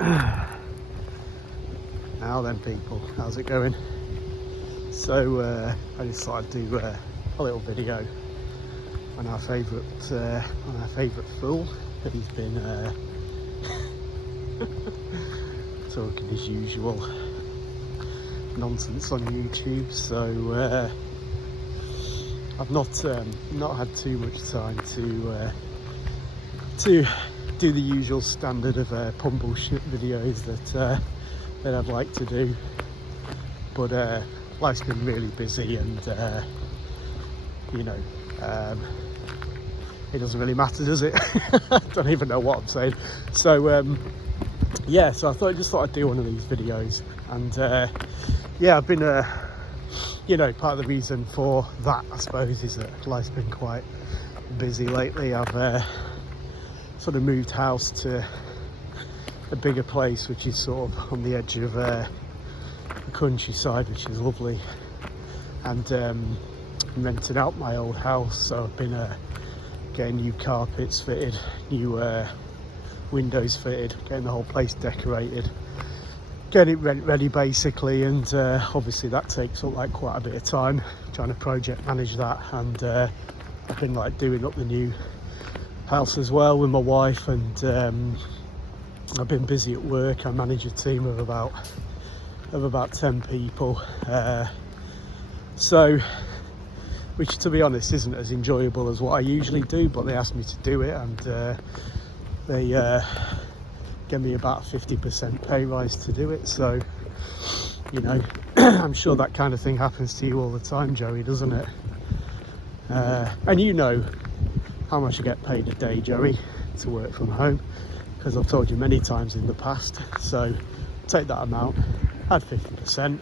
Now then, people, how's it going? So I just thought I'd do a little video on our favourite fool. He's been talking his usual nonsense on YouTube. So I've not had too much time to do the usual standard of pun bullshit videos that I'd like to do, but life's been really busy, and it doesn't really matter, does it? I don't even know what I'm saying. So yeah, so I thought I'd do one of these videos, and yeah, I've been part of the reason for that, I suppose, is that life's been quite busy lately. I've sort of moved house to a bigger place, which is sort of on the edge of the countryside, which is lovely, and I'm renting out my old house. So I've been getting new carpets fitted, new windows fitted, getting the whole place decorated, getting it rent ready basically, and obviously that takes up like quite a bit of time, trying to project manage that. And I've been like doing up the new house as well with my wife, and I've been busy at work. I manage a team of about 10 people, so which, to be honest, isn't as enjoyable as what I usually do, but they asked me to do it, and they gave me about a 50% pay rise to do it. So I'm sure that kind of thing happens to you all the time, Joey, doesn't it? And you know how much I get paid a day, Joey, to work from home, because I've told you many times in the past. So take that amount, add 50%,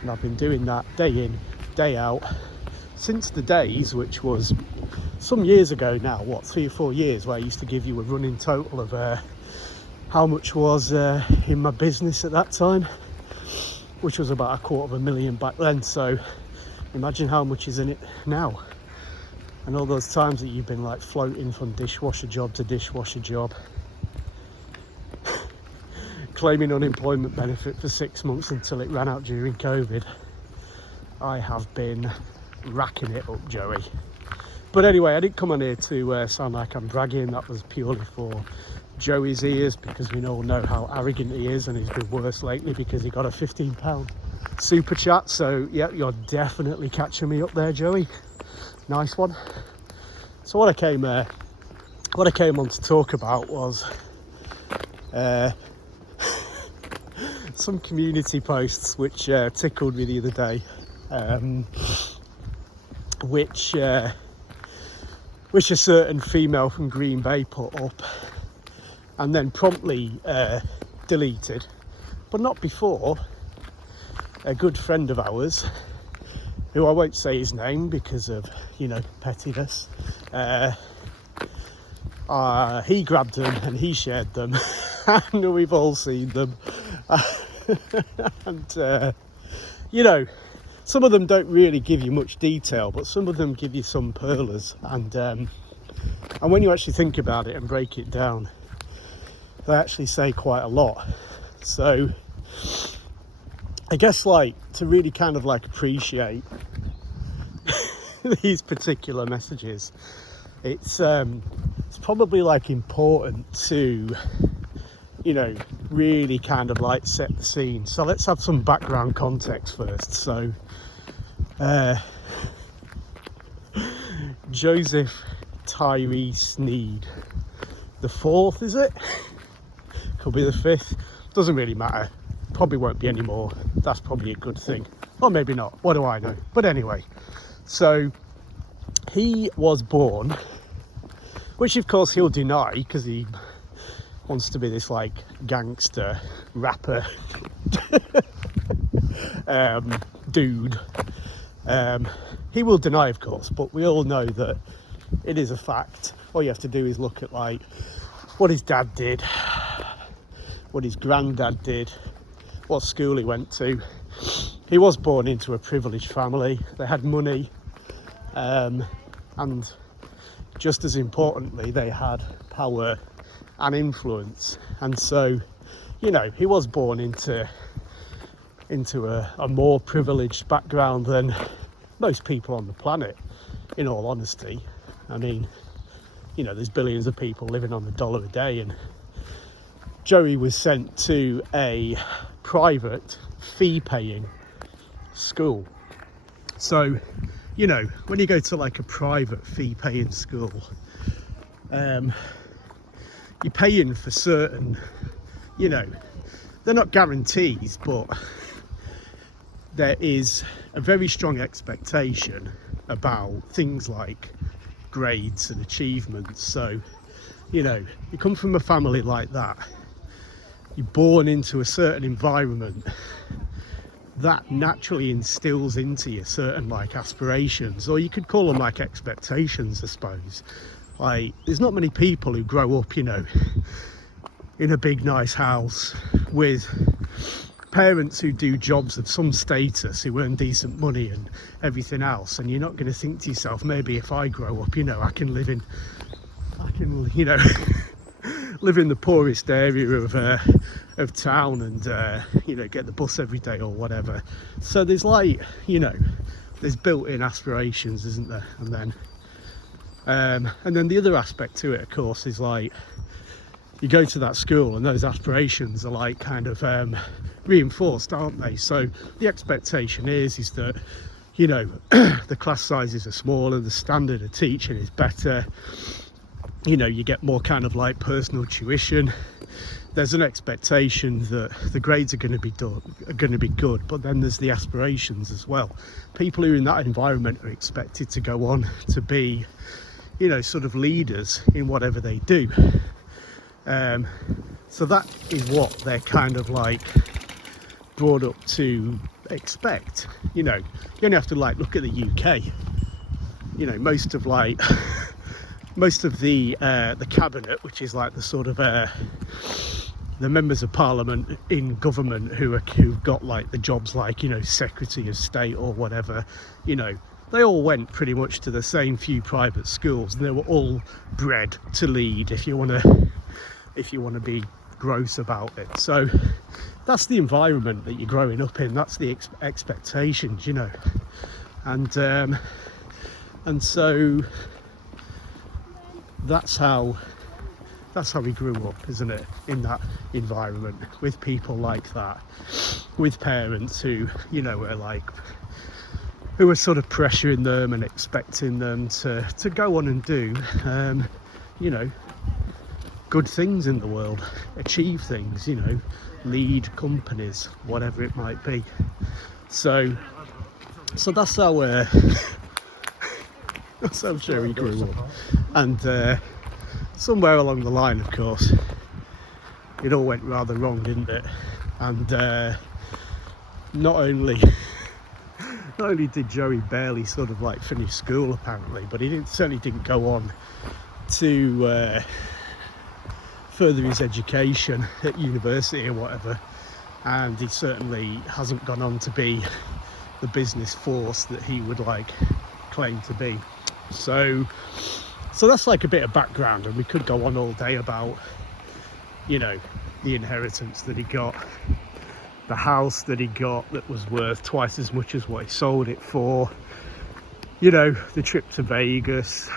and I've been doing that day in, day out since the days, which was some years ago now, 3 or 4 years, where I used to give you a running total of how much was in my business at that time, which was about $250,000 back then. So imagine how much is in it now, and all those times that you've been like floating from dishwasher job to dishwasher job, claiming unemployment benefit for 6 months until it ran out during COVID. I have been racking it up, Joey. But anyway, I didn't come on here to sound like I'm bragging. That was purely for Joey's ears, because we all know how arrogant he is, and he's been worse lately because he got a £15 super chat. So yeah, you're definitely catching me up there, Joey. Nice one. So what I came on to talk about was some community posts which tickled me the other day, which a certain female from Green Bay put up and then promptly deleted, but not before a good friend of ours, who I won't say his name because of pettiness, he grabbed them and he shared them and we've all seen them. And some of them don't really give you much detail, but some of them give you some pearlers, and when you actually think about it and break it down, they actually say quite a lot. So I guess to really kind of appreciate these particular messages, it's probably important to really kind of set the scene. So let's have some background context first. So Joseph Tyree Sneed the fourth, is it? Could be the fifth, doesn't really matter, probably won't be anymore. That's probably a good thing, or maybe not, what do I know? But anyway, so he was born, which of course he'll deny because he wants to be this gangster rapper dude. He will deny, of course, but we all know that it is a fact. All you have to do is look at what his dad did, what his granddad did, what school he went to. He was born into a privileged family. They had money, and just as importantly, they had power and influence. And so you know, he was born into a more privileged background than most people on the planet, in all honesty. I mean, you know, there's billions of people living on $1 a day, and Joey was sent to a private fee-paying school. So, you know, when you go to like a private fee-paying school, you're paying for certain, you know, they're not guarantees, but there is a very strong expectation about things like grades and achievements. So, you know, you come from a family like that, you're born into a certain environment that naturally instills into you certain like aspirations, or you could call them like expectations, I suppose. Like, there's not many people who grow up, you know, in a big nice house with parents who do jobs of some status, who earn decent money and everything else, and you're not going to think to yourself, maybe if I grow up, you know, I can you know live in the poorest area of town and you know, get the bus every day or whatever. So there's like, you know, there's built-in aspirations, isn't there? And then the other aspect to it, of course, is like, you go to that school and those aspirations are like kind of reinforced, aren't they? So the expectation is that, you know, the class sizes are smaller, the standard of teaching is better, you know, you get more kind of like personal tuition. There's an expectation that the grades are going to be good, but then there's the aspirations as well. People who are in that environment are expected to go on to be, you know, sort of leaders in whatever they do. So that is what they're kind of like brought up to expect. You know, you only have to like look at the UK. You know, most of the cabinet, which is like the sort of the members of parliament in government who've got like the jobs like, you know, Secretary of State or whatever, you know, they all went pretty much to the same few private schools, and they were all bred to lead, if you want to be gross about it. So that's the environment that you're growing up in, that's the expectations, you know, and so that's how we grew up, isn't it, in that environment, with people like that, with parents who, you know, who are sort of pressuring them and expecting them to go on and do, you know, good things in the world, achieve things, you know, lead companies, whatever it might be. So that's how that's how Joey grew up. And somewhere along the line, of course, it all went rather wrong, didn't it? And not only did Joey barely sort of like finish school, apparently, but he certainly didn't go on to further his education at university or whatever, and he certainly hasn't gone on to be the business force that he would like claim to be. So that's like a bit of background, and we could go on all day about, you know, the inheritance that he got, the house that he got that was worth twice as much as what he sold it for, you know, the trip to Vegas,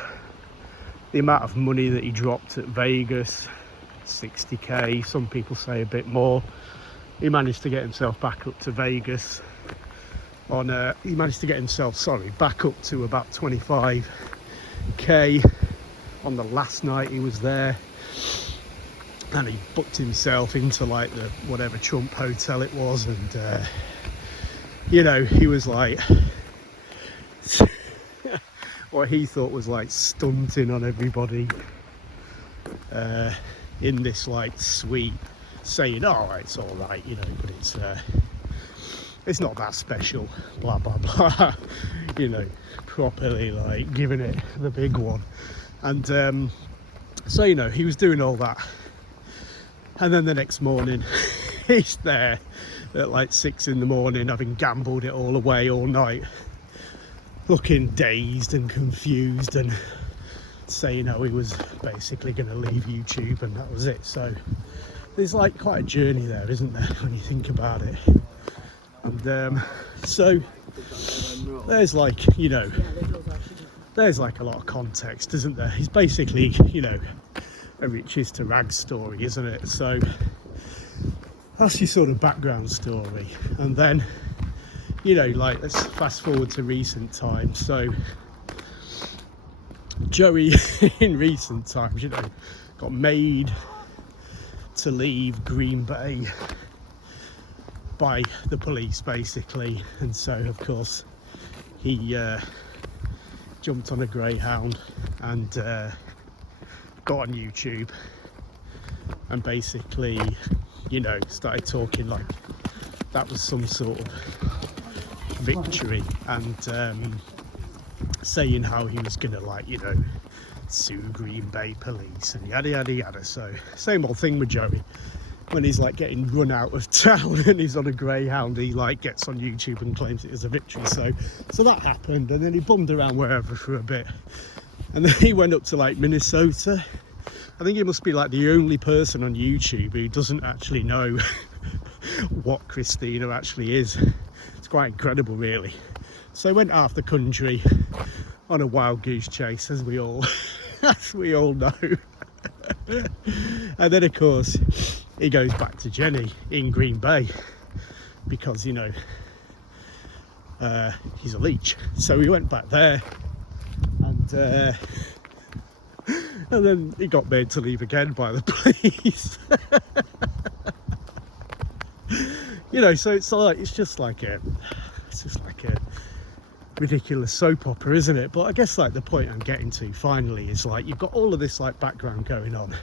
the amount of money that he dropped at Vegas, 60k, some people say a bit more. He managed to get himself back up to Vegas back up to about 25k on the last night he was there, and he booked himself into like the whatever Trump hotel it was, and you know, he was like what he thought was like stunting on everybody in this like suite, saying, oh, it's all right, you know, but it's not that special, blah blah blah, you know, properly like giving it the big one. And so, you know, he was doing all that, and then the next morning he's there at like 6 in the morning, having gambled it all away all night, looking dazed and confused, and saying how he was basically going to leave YouTube and that was it. So there's like quite a journey there, isn't there, when you think about it. And so there's like, you know, there's like a lot of context, isn't there? It's basically, you know, a riches to rags story, isn't it? So that's your sort of background story. And then, you know, like, let's fast forward to recent times. So Joey in recent times, you know, got made to leave Green Bay by the police, basically. And so of course he jumped on a Greyhound and got on YouTube and basically, you know, started talking like that was some sort of victory, and saying how he was gonna, like, you know, sue Green Bay police and yada yada yada. So same old thing with Joey. When he's like getting run out of town and he's on a Greyhound, he like gets on YouTube and claims it as a victory. So that happened, and then he bummed around wherever for a bit, and then he went up to like Minnesota. I think he must be like the only person on YouTube who doesn't actually know what Christina actually is. It's quite incredible, really. So he went half the country on a wild goose chase, as we all know. And then of course he goes back to Jenny in Green Bay because, you know, he's a leech. So he went back there, and then he got made to leave again by the police. You know, so it's just like a ridiculous soap opera, isn't it? But I guess like the point I'm getting to finally is like, you've got all of this like background going on,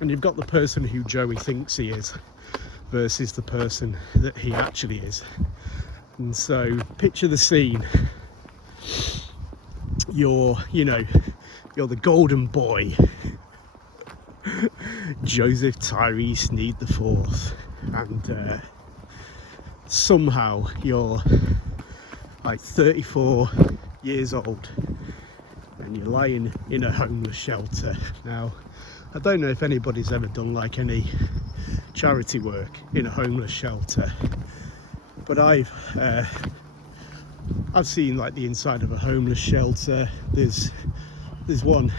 and you've got the person who Joey thinks he is versus the person that he actually is. And so picture the scene. You're the golden boy, Joseph Tyree Sneed the Fourth, and somehow you're like 34 years old and you're lying in a homeless shelter. Now, I don't know if anybody's ever done like any charity work in a homeless shelter, but I've seen like the inside of a homeless shelter. There's one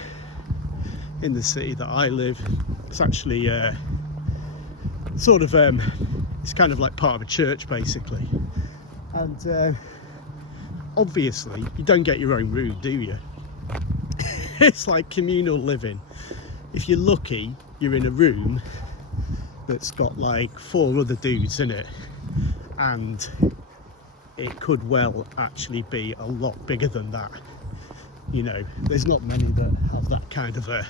in the city that I live. It's actually it's kind of like part of a church, basically. And obviously you don't get your own room, do you? It's like communal living. If you're lucky, you're in a room that's got like 4 other dudes in it, and it could well actually be a lot bigger than that. You know, there's not many that have that kind of a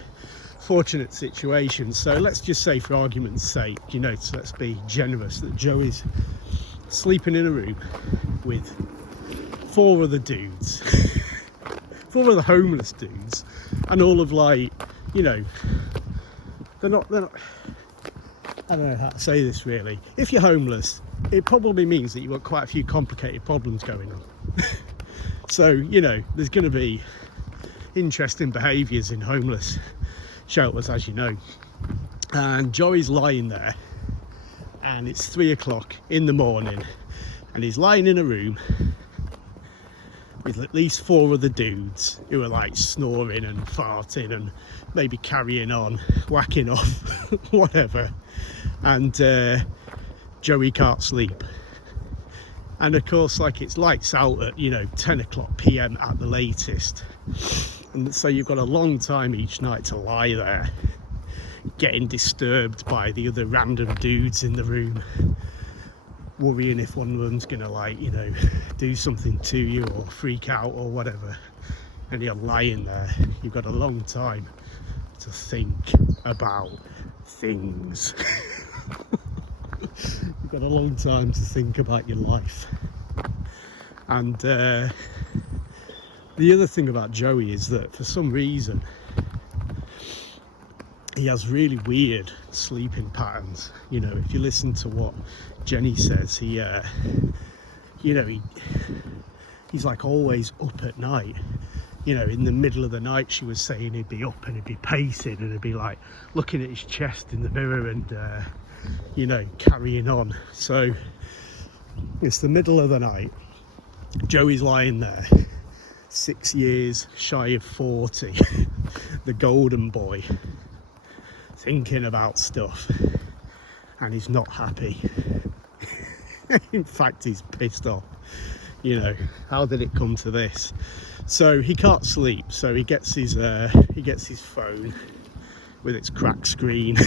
fortunate situation. So let's just say, for argument's sake, you know, so let's be generous, that Joey's sleeping in a room with 4 other dudes, 4 other homeless dudes, and all of, like, you know, they're not, I don't know how to say this really. If you're homeless, it probably means that you've got quite a few complicated problems going on. So, you know, there's going to be interesting behaviours in homeless shelters, as you know. And Joey's lying there, and it's 3 o'clock in the morning, and he's lying in a room with at least 4 other dudes who are like snoring and farting and maybe carrying on, whacking off, whatever. And Joey can't sleep. And of course, like, it's lights out at, you know, 10 o'clock PM at the latest. And so you've got a long time each night to lie there, getting disturbed by the other random dudes in the room, worrying if one of them's gonna, like, you know, do something to you or freak out or whatever. And you're lying there. You've got a long time to think about things. You've got a long time to think about your life. And the other thing about Joey is that for some reason he has really weird sleeping patterns. You know, if you listen to what Jenny says, he you know, he's like always up at night. you know, in the middle of the night, she was saying he'd be up and he'd be pacing and he'd be like looking at his chest in the mirror and you know, carrying on. So it's the middle of the night, Joey's lying there, 6 years shy of 40, the golden boy, thinking about stuff, and he's not happy. In fact, he's pissed off. You know, how did it come to this? So he can't sleep, so he gets his phone with its cracked screen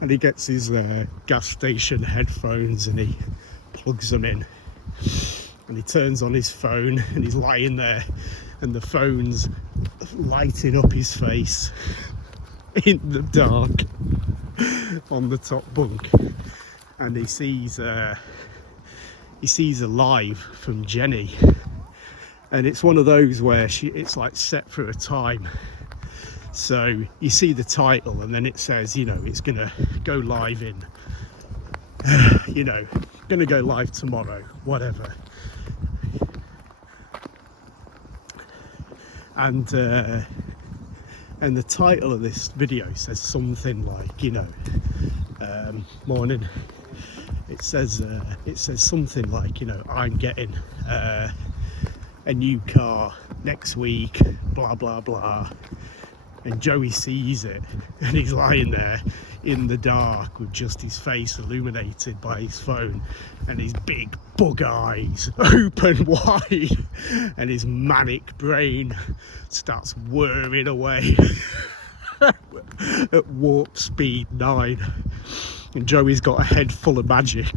and he gets his gas station headphones and he plugs them in and he turns on his phone and he's lying there and the phone's lighting up his face in the dark on the top bunk, and he sees a live from Jenny, and it's one of those where it's like set for a time. So you see the title and then it says, you know, it's gonna go live in you know, gonna go live tomorrow, whatever. And the title of this video says something like, you know, morning. It says something like, you know, I'm getting a new car next week, blah blah blah. And Joey sees it and he's lying there in the dark with just his face illuminated by his phone and his big bug eyes open wide, and his manic brain starts whirring away at warp speed 9, and Joey's got a head full of magic.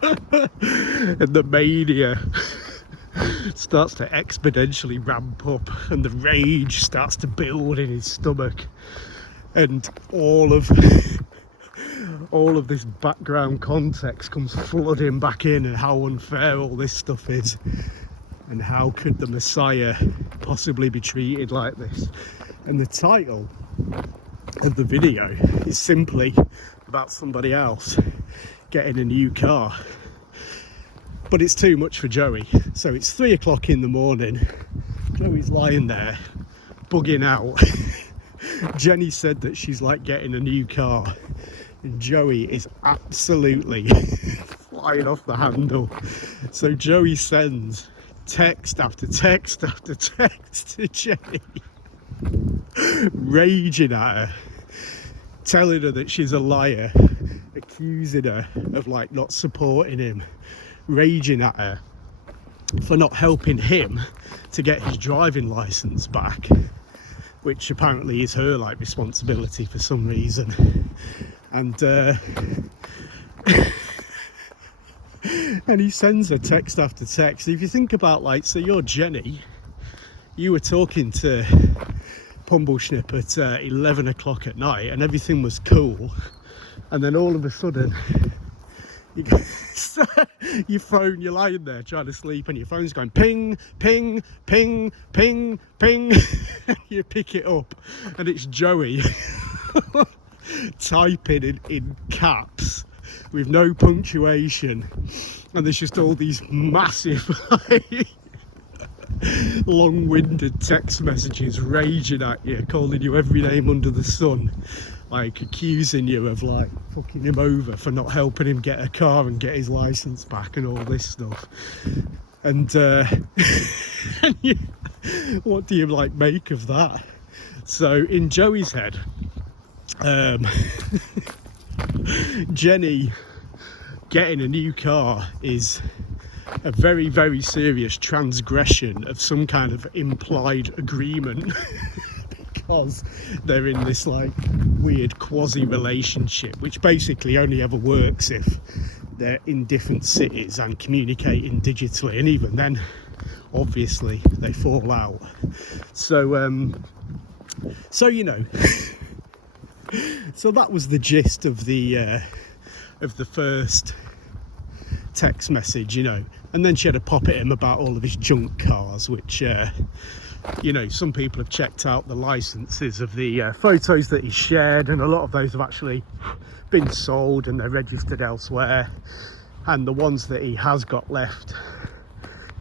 And the mania starts to exponentially ramp up and the rage starts to build in his stomach, and all of this background context comes flooding back in, and how unfair all this stuff is, and how could the Messiah possibly be treated like this. And the title of the video is simply about somebody else getting a new car. But it's too much for Joey. So it's 3 o'clock in the morning. Joey's lying there, bugging out. Jenny said that she's like getting a new car, and Joey is absolutely flying off the handle. So Joey sends text after text after text to Jenny, raging at her, telling her that she's a liar, accusing her of like not supporting him, raging at her for not helping him to get his driving license back, which apparently is her like responsibility for some reason. And and he sends her text after text. If you think about, like, so you're Jenny, you were talking to Pumblesnip at 11 o'clock at night and everything was cool, and then all of a sudden your phone, you're lying there trying to sleep and your phone's going ping, ping, ping, ping, ping. You pick it up and it's Joey typing in caps with no punctuation, and there's just all these massive long-winded text messages raging at you, calling you every name under the sun, like accusing you of like fucking him over for not helping him get a car and get his license back and all this stuff. And what do you like make of that? So in Joey's head, Jenny getting a new car is a very, very serious transgression of some kind of implied agreement because they're in this like weird quasi relationship, which basically only ever works if they're in different cities and communicating digitally, and even then obviously they fall out. So you know, so that was the gist of the first text message, you know. And then she had a pop at him about all of his junk cars, which you know, some people have checked out the licenses of the photos that he shared, and a lot of those have actually been sold and they're registered elsewhere. And the ones that he has got left,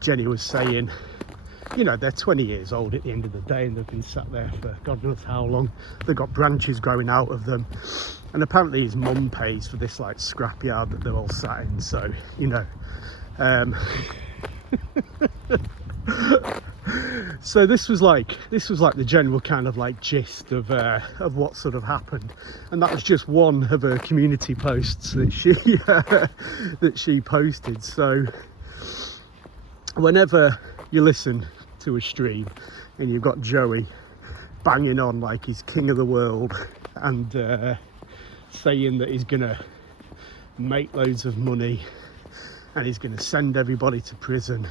Jenny was saying, you know, they're 20 years old at the end of the day, and they've been sat there for God knows how long. They've got branches growing out of them, and apparently his mum pays for this like scrapyard that they're all sat in. So, you know, so this was like the general kind of like gist of what sort of happened, and that was just one of her community posts that she that she posted. So whenever you listen to a stream and you've got Joey banging on like he's king of the world and saying that he's gonna make loads of money and he's gonna send everybody to prison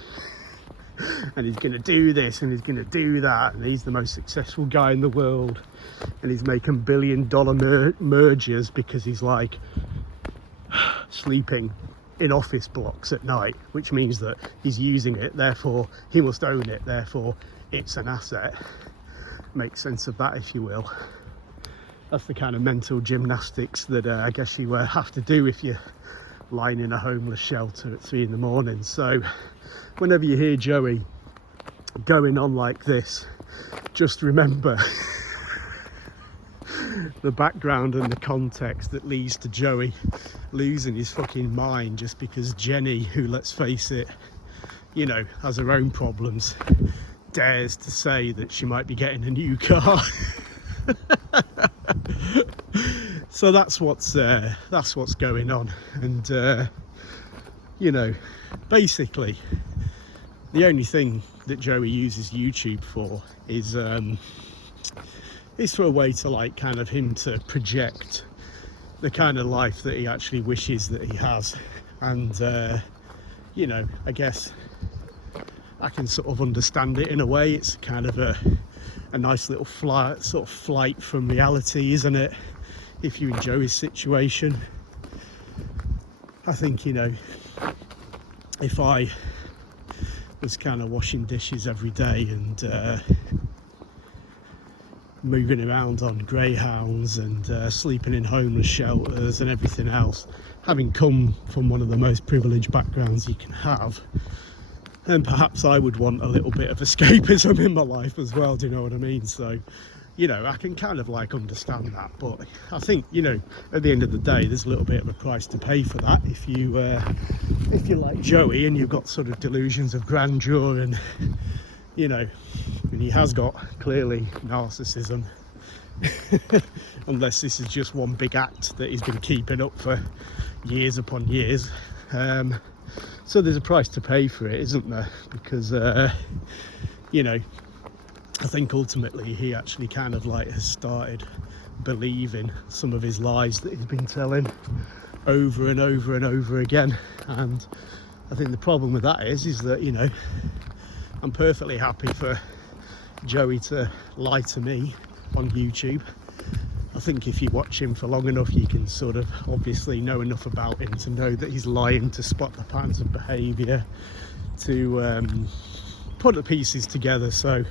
and he's gonna do this and he's gonna do that, and he's the most successful guy in the world, and he's making billion-dollar mergers because he's like sleeping in office blocks at night, which means that he's using it, therefore he must own it, therefore it's an asset. Make sense of that, if you will. That's the kind of mental gymnastics that I guess you have to do if you're lying in a homeless shelter at 3 in the morning. So whenever you hear Joey going on like this, just remember the background and the context that leads to Joey losing his fucking mind just because Jenny, who, let's face it, you know, has her own problems, dares to say that she might be getting a new car. So that's what's going on. And you know, basically the only thing that Joey uses YouTube for is for a way to like kind of him to project the kind of life that he actually wishes that he has. And you know, I guess I can sort of understand it in a way. It's kind of a nice little flight from reality, isn't it? If you're in Joey's situation, I think, you know, if I was kind of washing dishes every day and moving around on greyhounds and sleeping in homeless shelters and everything else, having come from one of the most privileged backgrounds you can have, then perhaps I would want a little bit of escapism in my life as well, do you know what I mean? So, you know, I can kind of like understand that, but I think, you know, at the end of the day, there's a little bit of a price to pay for that. If you're like Joey and you've got sort of delusions of grandeur, and, you know, and he has got clearly narcissism, unless this is just one big act that he's been keeping up for years upon years. So there's a price to pay for it, isn't there? Because, you know, I think ultimately he actually kind of like has started believing some of his lies that he's been telling over and over and over again. And I think the problem with that is that, you know, I'm perfectly happy for Joey to lie to me on YouTube. I think if you watch him for long enough, you can sort of obviously know enough about him to know that he's lying, to spot the patterns of behaviour, to put the pieces together. So,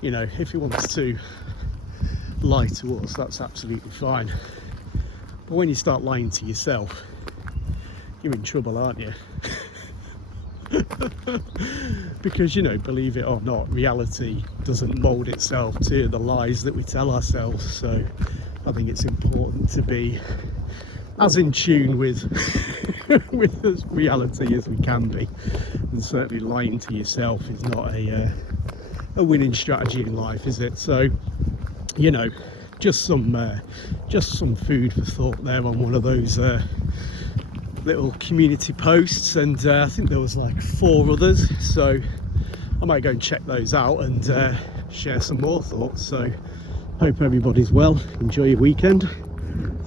you know, if he wants to lie to us, that's absolutely fine. But when you start lying to yourself, you're in trouble, aren't you? Because, you know, believe it or not, reality doesn't mould itself to the lies that we tell ourselves. So I think it's important to be as in tune with with reality as we can be, and certainly lying to yourself is not a winning strategy in life, is it? So, you know, just some food for thought there on one of those little community posts. And I think there was like 4 others, so I might go and check those out and share some more thoughts. So hope everybody's well, enjoy your weekend,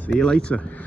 see you later.